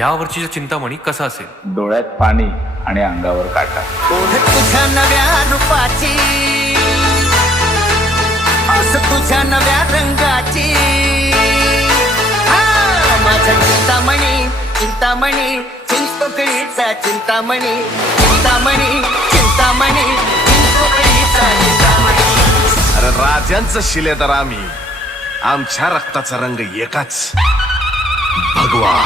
यावर्षीचा चिंतामणी कसा असेल? डोळ्यात पाणी आणि अंगावर काटा. ओढ तुझ्या नव्या रूपाची, आस तुझ्या नव्या रंगाची. माझा चिंतामणी, चिंतामणी, चिंचपोकळीचा चिंतामणी, चिंतामणी, चिंतामणी, चिंचपोकळीचा चिंतामणी. अरे राजांचं शिलेदार आम्ही, आमच्या रक्ताचा रंग एकाच, भगवा.